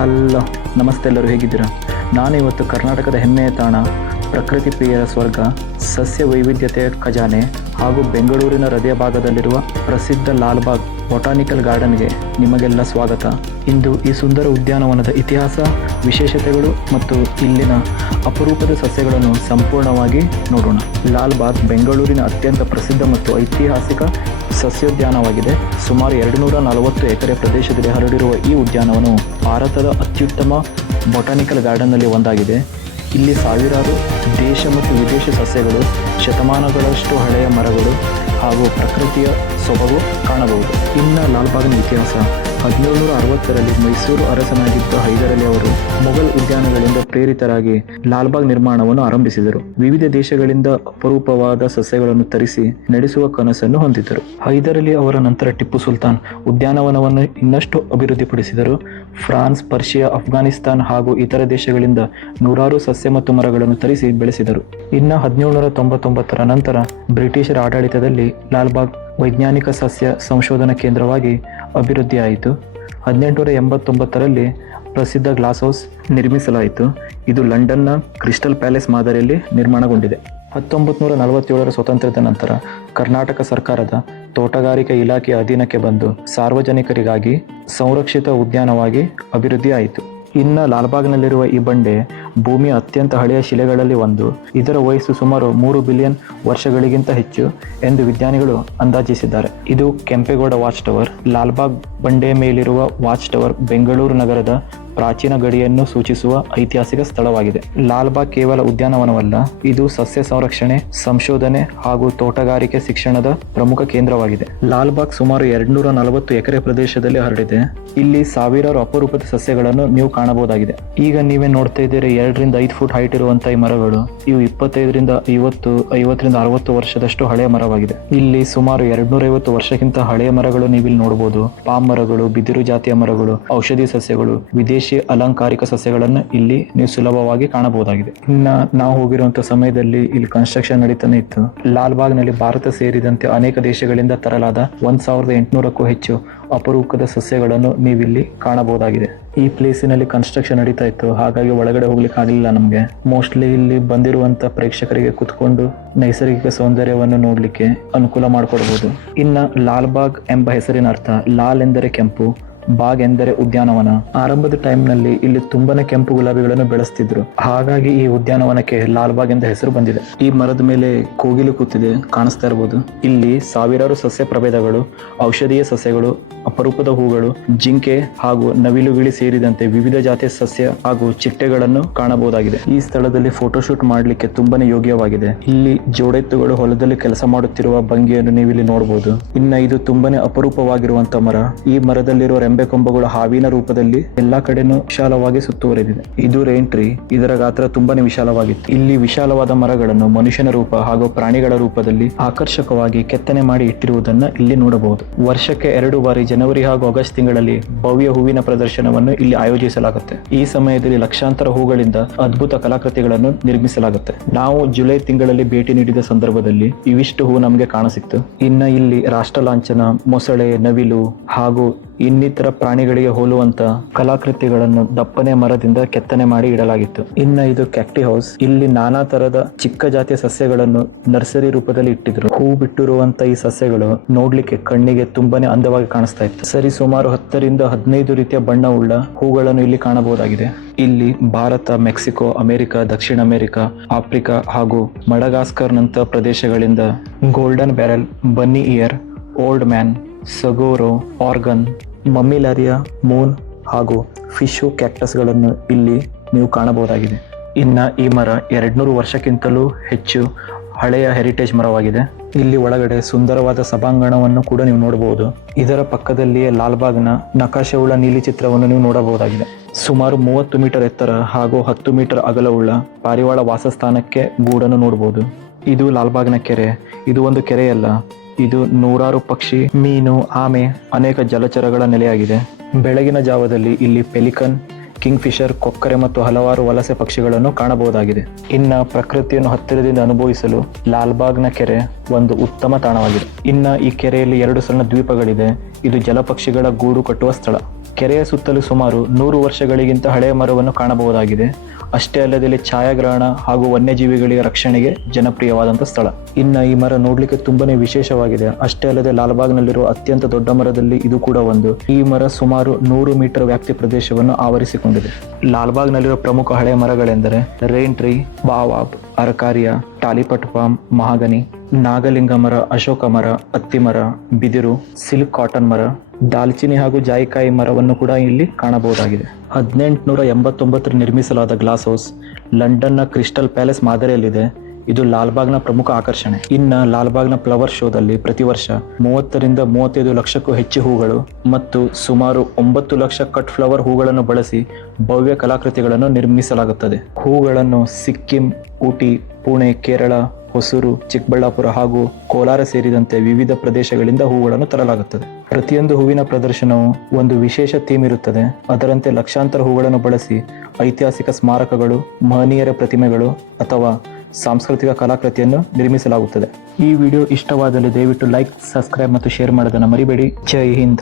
Hello, ನಮಸ್ತೆ, ಎಲ್ಲರೂ ಹೇಗಿದ್ದೀರಾ? ನಾನು ಇವತ್ತು ಕರ್ನಾಟಕದ ಹೆಮ್ಮೆಯ ತಾಣ, ಪ್ರಕೃತಿ ಪ್ರಿಯರ ಸ್ವರ್ಗ, ಸಸ್ಯ ವೈವಿಧ್ಯತೆಯ ಖಜಾನೆ ಹಾಗೂ ಬೆಂಗಳೂರಿನ ಹೃದಯ ಭಾಗದಲ್ಲಿರುವ ಪ್ರಸಿದ್ಧ ಲಾಲ್ಬಾಗ್ ಬೊಟಾನಿಕಲ್ ಗಾರ್ಡನ್ಗೆ ನಿಮಗೆಲ್ಲ ಸ್ವಾಗತ. ಇಂದು ಈ ಸುಂದರ ಉದ್ಯಾನವನದ ಇತಿಹಾಸ, ವಿಶೇಷತೆಗಳು ಮತ್ತು ಇಲ್ಲಿನ ಅಪರೂಪದ ಸಸ್ಯಗಳನ್ನು ಸಂಪೂರ್ಣವಾಗಿ ನೋಡೋಣ. ಲಾಲ್ಬಾಗ್ ಬೆಂಗಳೂರಿನ ಅತ್ಯಂತ ಪ್ರಸಿದ್ಧ ಮತ್ತು ಐತಿಹಾಸಿಕ ಸಸ್ಯೋದ್ಯಾನವಾಗಿದೆ. ಸುಮಾರು 240 ಎಕರೆ ಪ್ರದೇಶದಲ್ಲಿ ಹರಡಿರುವ ಈ ಉದ್ಯಾನವನವು ಭಾರತದ ಅತ್ಯುತ್ತಮ ಬೊಟಾನಿಕಲ್ ಗಾರ್ಡನ್ನಲ್ಲಿ ಒಂದಾಗಿದೆ. ಇಲ್ಲಿ ಸಾವಿರಾರು ದೇಶ ಮತ್ತು ವಿದೇಶ ಸಸ್ಯಗಳು, ಶತಮಾನಗಳಷ್ಟು ಹಳೆಯ ಮರಗಳು ಹಾಗೂ ಪ್ರಕೃತಿಯ ಸೊಬಗು ಕಾಣಬಹುದು. ಇನ್ನು ಲಾಲ್ಬಾಗ್ನ ಇತಿಹಾಸ 1760ರಲ್ಲಿ ಮೈಸೂರು ಅರಸನಾಗಿದ್ದ ಹೈದರ್ ಅಲಿ ಅವರು ಮೊಘಲ್ ಉದ್ಯಾನಗಳಿಂದ ಪ್ರೇರಿತರಾಗಿ ಲಾಲ್ಬಾಗ್ ನಿರ್ಮಾಣವನ್ನು ಆರಂಭಿಸಿದರು. ವಿವಿಧ ದೇಶಗಳಿಂದ ಅಪರೂಪವಾದ ಸಸ್ಯಗಳನ್ನು ತರಿಸಿ ನಡೆಸುವ ಕನಸನ್ನು ಹೊಂದಿದ್ದರು. ಹೈದರ್ ಅಲಿ ಅವರ ನಂತರ ಟಿಪ್ಪು ಸುಲ್ತಾನ್ ಉದ್ಯಾನವನವನ್ನು ಇನ್ನಷ್ಟು ಅಭಿವೃದ್ಧಿಪಡಿಸಿದರು. ಫ್ರಾನ್ಸ್, ಪರ್ಷಿಯಾ, ಅಫ್ಘಾನಿಸ್ತಾನ್ ಹಾಗೂ ಇತರ ದೇಶಗಳಿಂದ ನೂರಾರು ಸಸ್ಯ ಮತ್ತು ಮರಗಳನ್ನು ತರಿಸಿ ಬೆಳೆಸಿದರು. ಇನ್ನು 1799ರ ನಂತರ ಬ್ರಿಟಿಷರ ಆಡಳಿತದಲ್ಲಿ ಲಾಲ್ಬಾಗ್ ವೈಜ್ಞಾನಿಕ ಸಸ್ಯ ಸಂಶೋಧನಾ ಕೇಂದ್ರವಾಗಿ ಅಭಿವೃದ್ಧಿಯಾಯಿತು. 1889ರಲ್ಲಿ ಪ್ರಸಿದ್ಧ ಗ್ಲಾಸ್ ಹೌಸ್ ನಿರ್ಮಿಸಲಾಯಿತು. ಇದು ಲಂಡನ್ನ ಕ್ರಿಸ್ಟಲ್ ಪ್ಯಾಲೇಸ್ ಮಾದರಿಯಲ್ಲಿ ನಿರ್ಮಾಣಗೊಂಡಿದೆ. 1947ರ ಸ್ವಾತಂತ್ರ್ಯದ ನಂತರ ಕರ್ನಾಟಕ ಸರ್ಕಾರದ ತೋಟಗಾರಿಕೆ ಇಲಾಖೆಯ ಅಧೀನಕ್ಕೆ ಬಂದು ಸಾರ್ವಜನಿಕರಿಗಾಗಿ ಸಂರಕ್ಷಿತ ಉದ್ಯಾನವಾಗಿ ಅಭಿವೃದ್ಧಿಯಾಯಿತು. ಇನ್ನು ಲಾಲ್ಬಾಗ್ನಲ್ಲಿರುವ ಈ ಬಂಡೆ ಭೂಮಿಯ ಅತ್ಯಂತ ಹಳೆಯ ಶಿಲೆಗಳಲ್ಲಿ ಒಂದು. ಇದರ ವಯಸ್ಸು ಸುಮಾರು 3 ಬಿಲಿಯನ್ ವರ್ಷಗಳಿಗಿಂತ ಹೆಚ್ಚು ಎಂದು ವಿಜ್ಞಾನಿಗಳು ಅಂದಾಜಿಸಿದ್ದಾರೆ. ಇದು ಕೆಂಪೇಗೌಡ ವಾಚ್ ಟವರ್. ಲಾಲ್ಬಾಗ್ ಬಂಡೆಯ ಮೇಲಿರುವ ವಾಚ್ ಟವರ್ ಬೆಂಗಳೂರು ನಗರದ ಪ್ರಾಚೀನ ಗಡಿಯನ್ನು ಸೂಚಿಸುವ ಐತಿಹಾಸಿಕ ಸ್ಥಳವಾಗಿದೆ. ಲಾಲ್ಬಾಗ್ ಕೇವಲ ಉದ್ಯಾನವನವಲ್ಲ, ಇದು ಸಸ್ಯ ಸಂರಕ್ಷಣೆ, ಸಂಶೋಧನೆ ಹಾಗೂ ತೋಟಗಾರಿಕೆ ಶಿಕ್ಷಣದ ಪ್ರಮುಖ ಕೇಂದ್ರವಾಗಿದೆ. ಲಾಲ್ಬಾಗ್ ಸುಮಾರು 240 ಎಕರೆ ಪ್ರದೇಶದಲ್ಲಿ ಹರಡಿದೆ. ಇಲ್ಲಿ ಸಾವಿರಾರು ಅಪರೂಪದ ಸಸ್ಯಗಳನ್ನು ನೀವು ಕಾಣಬಹುದಾಗಿದೆ. ಈಗ ನೀವೇ ನೋಡ್ತಾ ಇದ್ದೀರಿ, 2 ರಿಂದ 5 ಫುಟ್ ಹೈಟ್ ಇರುವಂತಹ ಈ ಮರಗಳು. ಇವು 25 ರಿಂದ 50 ರಿಂದ 60 ವರ್ಷದಷ್ಟು ಹಳೆಯ ಮರವಾಗಿದೆ. ಇಲ್ಲಿ ಸುಮಾರು 250 ವರ್ಷಕ್ಕಿಂತ ಹಳೆಯ ಮರಗಳು ನೀವಿಲ್ಲಿ ನೋಡಬಹುದು. ಪಾಮ್ ಮರಗಳು, ಬಿದಿರು ಜಾತಿಯ ಮರಗಳು, ಔಷಧಿ ಸಸ್ಯಗಳು, ವಿದೇಶಿ ಅಲಂಕಾರಿಕ ಸಸ್ಯಗಳನ್ನು ಇಲ್ಲಿ ನೀವು ಸುಲಭವಾಗಿ ಕಾಣಬಹುದಾಗಿದೆ. ಇನ್ನ ನಾವು ಹೋಗಿರುವಂತಹ ಸಮಯದಲ್ಲಿ ಇಲ್ಲಿ ಕನ್ಸ್ಟ್ರಕ್ಷನ್ ನಡೀತಾನೆ ಇತ್ತು. ಲಾಲ್ಬಾಗ್ ನಲ್ಲಿ ಭಾರತ ಸೇರಿದಂತೆ ಅನೇಕ ದೇಶಗಳಿಂದ ತರಲಾದ 1800ಕ್ಕೂ ಹೆಚ್ಚು ಅಪರೂಪದ ಸಸ್ಯಗಳನ್ನು ನೀವಿಲ್ಲಿ ಕಾಣಬಹುದಾಗಿದೆ. ಈ ಪ್ಲೇಸಿನಲ್ಲಿ ಕನ್ಸ್ಟ್ರಕ್ಷನ್ ನಡೀತಾ ಇತ್ತು, ಹಾಗಾಗಿ ಒಳಗಡೆ ಹೋಗ್ಲಿಕ್ಕೆ ಆಗಲಿಲ್ಲ ನಮಗೆ. ಮೋಸ್ಟ್ಲಿ ಇಲ್ಲಿ ಬಂದಿರುವಂತ ಪ್ರೇಕ್ಷಕರಿಗೆ ಕುತ್ಕೊಂಡು ನೈಸರ್ಗಿಕ ಸೌಂದರ್ಯವನ್ನು ನೋಡ್ಲಿಕ್ಕೆ ಅನುಕೂಲ ಮಾಡಿಕೊಡ್ಬಹುದು. ಇನ್ನ ಲಾಲ್ಬಾಗ್ ಎಂಬ ಹೆಸರಿನ ಅರ್ಥ, ಲಾಲ್ ಎಂದರೆ ಕೆಂಪು, ಬಾಗ್ ಎಂದರೆ ಉದ್ಯಾನವನ. ಆರಂಭದ ಟೈಮ್ ನಲ್ಲಿ ಇಲ್ಲಿ ತುಂಬಾನೇ ಕೆಂಪು ಗುಲಾಬಿಗಳನ್ನು ಬೆಳೆಸ್ತಿದ್ರು, ಹಾಗಾಗಿ ಈ ಉದ್ಯಾನವನಕ್ಕೆ ಲಾಲ್ಬಾಗ್ ಎಂದ ಹೆಸರು ಬಂದಿದೆ. ಈ ಮರದ ಮೇಲೆ ಕೋಗಿಲು ಕೂತಿದೆ, ಕಾಣಿಸ್ತಾ ಇರಬಹುದು. ಇಲ್ಲಿ ಸಾವಿರಾರು ಸಸ್ಯ ಪ್ರಭೇದಗಳು, ಔಷಧೀಯ ಸಸ್ಯಗಳು, ಅಪರೂಪದ ಹೂಗಳು, ಜಿಂಕೆ ಹಾಗೂ ನವಿಲುಗಿಳಿ ಸೇರಿದಂತೆ ವಿವಿಧ ಜಾತಿಯ ಸಸ್ಯ ಹಾಗೂ ಚಿಟ್ಟೆಗಳನ್ನು ಕಾಣಬಹುದಾಗಿದೆ. ಈ ಸ್ಥಳದಲ್ಲಿ ಫೋಟೋಶೂಟ್ ಮಾಡಲಿಕ್ಕೆ ತುಂಬಾನೇ ಯೋಗ್ಯವಾಗಿದೆ. ಇಲ್ಲಿ ಜೋಡೆತ್ತುಗಳು ಹೊಲದಲ್ಲಿ ಕೆಲಸ ಮಾಡುತ್ತಿರುವ ಭಂಗಿಯನ್ನು ನೀವು ಇಲ್ಲಿ ನೋಡಬಹುದು. ಇನ್ನ ಇದು ತುಂಬಾನೇ ಅಪರೂಪವಾಗಿರುವಂತಹ ಮರ. ಈ ಮರದಲ್ಲಿರುವ ರೆಂಬೆ ಕೊಂಬಗಳು ಹಾವಿನ ರೂಪದಲ್ಲಿ ಎಲ್ಲಾ ಕಡೆನೂ ವಿಶಾಲವಾಗಿ ಸುತ್ತುವರೆದಿದೆ. ಇದು ರೈನ್ ಟ್ರೀ. ಇದರ ಗಾತ್ರ ತುಂಬಾನೇ ವಿಶಾಲವಾಗಿತ್ತು. ಇಲ್ಲಿ ವಿಶಾಲವಾದ ಮರಗಳನ್ನು ಮನುಷ್ಯನ ರೂಪ ಹಾಗೂ ಪ್ರಾಣಿಗಳ ರೂಪದಲ್ಲಿ ಆಕರ್ಷಕವಾಗಿ ಕೆತ್ತನೆ ಮಾಡಿ ಇಟ್ಟಿರುವುದನ್ನ ಇಲ್ಲಿ ನೋಡಬಹುದು. ವರ್ಷಕ್ಕೆ 2 ಬಾರಿ ಜನವರಿ ಹಾಗೂ ಆಗಸ್ಟ್ ತಿಂಗಳಲ್ಲಿ ಭವ್ಯ ಹೂವಿನ ಪ್ರದರ್ಶನವನ್ನು ಇಲ್ಲಿ ಆಯೋಜಿಸಲಾಗುತ್ತೆ. ಈ ಸಮಯದಲ್ಲಿ ಲಕ್ಷಾಂತರ ಹೂಗಳಿಂದ ಅದ್ಭುತ ಕಲಾಕೃತಿಗಳನ್ನು ನಿರ್ಮಿಸಲಾಗುತ್ತೆ. ನಾವು ಜುಲೈ ತಿಂಗಳಲ್ಲಿ ಭೇಟಿ ನೀಡಿದ ಸಂದರ್ಭದಲ್ಲಿ ಇವಿಷ್ಟು ಹೂ ನಮಗೆ ಕಾಣಸಿಕ್ತು. ಇನ್ನ ಇಲ್ಲಿ ರಾಷ್ಟ್ರ ಲಾಂಛನ, ಮೊಸಳೆ, ನವಿಲು ಹಾಗೂ ಇನ್ನಿತರ ಪ್ರಾಣಿಗಳಿಗೆ ಹೋಲುವಂತ ಕಲಾಕೃತಿಗಳನ್ನು ದಪ್ಪನೆ ಮರದಿಂದ ಕೆತ್ತನೆ ಮಾಡಿ ಇಡಲಾಗಿತ್ತು. ಇನ್ನ ಇದು ಕ್ಯಾಕ್ಟಿ ಹೌಸ್. ಇಲ್ಲಿ ನಾನಾ ತರದ ಚಿಕ್ಕ ಜಾತಿಯ ಸಸ್ಯಗಳನ್ನು ನರ್ಸರಿ ರೂಪದಲ್ಲಿ ಇಟ್ಟಿದ್ರು. ಹೂ ಬಿಟ್ಟಿರುವಂತ ಈ ಸಸ್ಯಗಳು ನೋಡ್ಲಿಕ್ಕೆ ಕಣ್ಣಿಗೆ ತುಂಬಾನೇ ಅಂದವಾಗಿ ಕಾಣಿಸ್ತಾ ಇತ್ತು. ಸರಿ ಸುಮಾರು 10 ರಿಂದ 15 ರೀತಿಯ ಬಣ್ಣವುಳ್ಳ ಹೂಗಳನ್ನು ಇಲ್ಲಿ ಕಾಣಬಹುದಾಗಿದೆ. ಇಲ್ಲಿ ಭಾರತ, ಮೆಕ್ಸಿಕೋ, ಅಮೆರಿಕ, ದಕ್ಷಿಣ ಅಮೆರಿಕ, ಆಫ್ರಿಕಾ ಹಾಗೂ ಮಡಗಾಸ್ಕರ್ ನಂತ ಪ್ರದೇಶಗಳಿಂದ golden barrel, bunny ear, old man, saguaro, organ, mammillaria, moon ಹಾಗೂ ಫಿಶು ಕ್ಯಾಕ್ಟಸ್ಗಳನ್ನು ಇಲ್ಲಿ ನೀವು ಕಾಣಬಹುದಾಗಿದೆ. ಇನ್ನ ಈ ಮರ 200 ವರ್ಷಕ್ಕಿಂತಲೂ ಹೆಚ್ಚು ಹಳೆಯ ಹೆರಿಟೇಜ್ ಮರವಾಗಿದೆ. ಇಲ್ಲಿ ಒಳಗಡೆ ಸುಂದರವಾದ ಸಭಾಂಗಣವನ್ನು ಕೂಡ ನೀವು ನೋಡಬಹುದು. ಇದರ ಪಕ್ಕದಲ್ಲಿಯೇ ಲಾಲ್ಬಾಗ್ನ ನಕಾಶೆಯುಳ್ಳ ನೀಲಿ ಚಿತ್ರವನ್ನು ನೀವು ನೋಡಬಹುದಾಗಿದೆ. ಸುಮಾರು 30 ಮೀಟರ್ ಎತ್ತರ ಹಾಗೂ 10 ಮೀಟರ್ ಅಗಲವುಳ್ಳ ಪಾರಿವಾಳ ವಾಸಸ್ಥಾನಕ್ಕೆ ಗೂಡನ್ನು ನೋಡಬಹುದು. ಇದು ಲಾಲ್ಬಾಗ್ನ ಕೆರೆ. ಇದು ಒಂದು ಕೆರೆಯಲ್ಲ, ಇದು ನೂರಾರು ಪಕ್ಷಿ, ಮೀನು, ಆಮೆ, ಅನೇಕ ಜಲಚರಗಳ ನೆಲೆಯಾಗಿದೆ. ಬೆಳಗಿನ ಜಾವದಲ್ಲಿ ಇಲ್ಲಿ ಪೆಲಿಕನ್, ಕಿಂಗ್ ಫಿಶರ್, ಕೊಕ್ಕರೆ ಮತ್ತು ಹಲವಾರು ವಲಸೆ ಪಕ್ಷಿಗಳನ್ನು ಕಾಣಬಹುದಾಗಿದೆ. ಇನ್ನ ಪ್ರಕೃತಿಯನ್ನು ಹತ್ತಿರದಿಂದ ಅನುಭವಿಸಲು ಲಾಲ್ಬಾಗ್ನ ಕೆರೆ ಒಂದು ಉತ್ತಮ ತಾಣವಾಗಿದೆ. ಇನ್ನ ಈ ಕೆರೆಯಲ್ಲಿ 2 ಸಣ್ಣ ದ್ವೀಪಗಳಿದೆ. ಇದು ಜಲಪಕ್ಷಿಗಳ ಗೂಡು ಕಟ್ಟುವ ಸ್ಥಳ. ಕೆರೆಯ ಸುತ್ತಲೂ ಸುಮಾರು 100 ವರ್ಷಗಳಿಗಿಂತ ಹಳೆಯ ಮರವನ್ನು ಕಾಣಬಹುದಾಗಿದೆ. ಅಷ್ಟೇ ಅಲ್ಲದೆ ಇಲ್ಲಿ ಛಾಯಾಗ್ರಹಣ ಹಾಗೂ ವನ್ಯಜೀವಿಗಳಿಗೆ ರಕ್ಷಣೆಗೆ ಜನಪ್ರಿಯವಾದಂಥ ಸ್ಥಳ. ಇನ್ನು ಈ ಮರ ನೋಡ್ಲಿಕ್ಕೆ ತುಂಬಾನೇ ವಿಶೇಷವಾಗಿದೆ. ಅಷ್ಟೇ ಅಲ್ಲದೆ ಲಾಲ್ಬಾಗ್ನಲ್ಲಿರುವ ಅತ್ಯಂತ ದೊಡ್ಡ ಮರದಲ್ಲಿ ಇದು ಕೂಡ ಒಂದು. ಈ ಮರ ಸುಮಾರು 100 ಮೀಟರ್ ವ್ಯಾಪ್ತಿ ಪ್ರದೇಶವನ್ನು ಆವರಿಸಿಕೊಂಡಿದೆ. ಲಾಲ್ಬಾಗ್ನಲ್ಲಿರುವ ಪ್ರಮುಖ ಹಳೆಯ ಮರಗಳೆಂದರೆ ರೈನ್ ಟ್ರೀ, ಬಾವಾಬ್, ಅರಕಾರಿಯಾ, ಟಾಲಿಪಟ್ ಪಾಮ್, ಮಹಾಗನಿ, ನಾಗಲಿಂಗ ಮರ, ಅಶೋಕ ಮರ, ಅತ್ತಿ ಮರ, ಬಿದಿರು, ಸಿಲ್ಕ್ ಕಾಟನ್ ಮರ, ದಾಲ್ಚಿನಿ ಹಾಗೂ ಜಾಯಿಕಾಯಿ ಮರವನ್ನು ಕೂಡ ಇಲ್ಲಿ ಕಾಣಬಹುದಾಗಿದೆ. 1889 ನಿರ್ಮಿಸಲಾದ ಗ್ಲಾಸ್ ಹೌಸ್ ಲಂಡನ್ನ ಕ್ರಿಸ್ಟಲ್ ಪ್ಯಾಲೇಸ್ ಮಾದರಿಯಲ್ಲಿದೆ. ಇದು ಲಾಲ್ಬಾಗ್ನ ಪ್ರಮುಖ ಆಕರ್ಷಣೆ. ಇನ್ನು ಲಾಲ್ಬಾಗ್ನ ಫ್ಲವರ್ ಶೋದಲ್ಲಿ ಪ್ರತಿ ವರ್ಷ 30 ರಿಂದ 35 ಲಕ್ಷಕ್ಕೂ ಹೆಚ್ಚು ಹೂಗಳು ಮತ್ತು ಸುಮಾರು 9 ಲಕ್ಷ ಕಟ್ ಫ್ಲವರ್ ಹೂಗಳನ್ನು ಬಳಸಿ ಭವ್ಯ ಕಲಾಕೃತಿಗಳನ್ನು ನಿರ್ಮಿಸಲಾಗುತ್ತದೆ. ಹೂಗಳನ್ನು ಸಿಕ್ಕಿಂ, ಊಟಿ, ಪುಣೆ, ಕೇರಳ, ಹೊಸೂರು, ಚಿಕ್ಕಬಳ್ಳಾಪುರ ಹಾಗೂ ಕೋಲಾರ ಸೇರಿದಂತೆ ವಿವಿಧ ಪ್ರದೇಶಗಳಿಂದ ಹೂಗಳನ್ನು ತರಲಾಗುತ್ತದೆ. ಪ್ರತಿಯೊಂದು ಹೂವಿನ ಪ್ರದರ್ಶನವು ಒಂದು ವಿಶೇಷ ಥೀಮ್ ಇರುತ್ತದೆ. ಅದರಂತೆ ಲಕ್ಷಾಂತರ ಹೂಗಳನ್ನು ಬಳಸಿ ಐತಿಹಾಸಿಕ ಸ್ಮಾರಕಗಳು, ಮಹನೀಯರ ಪ್ರತಿಮೆಗಳು ಅಥವಾ ಸಾಂಸ್ಕೃತಿಕ ಕಲಾಕೃತಿಯನ್ನು ನಿರ್ಮಿಸಲಾಗುತ್ತದೆ. ಈ ವಿಡಿಯೋ ಇಷ್ಟವಾದಲ್ಲಿ ದಯವಿಟ್ಟು ಲೈಕ್, ಸಬ್ಸ್ಕ್ರೈಬ್ ಮತ್ತು ಶೇರ್ ಮಾಡೋದನ್ನು ಮರಿಬೇಡಿ. ಜೈ ಹಿಂದ್.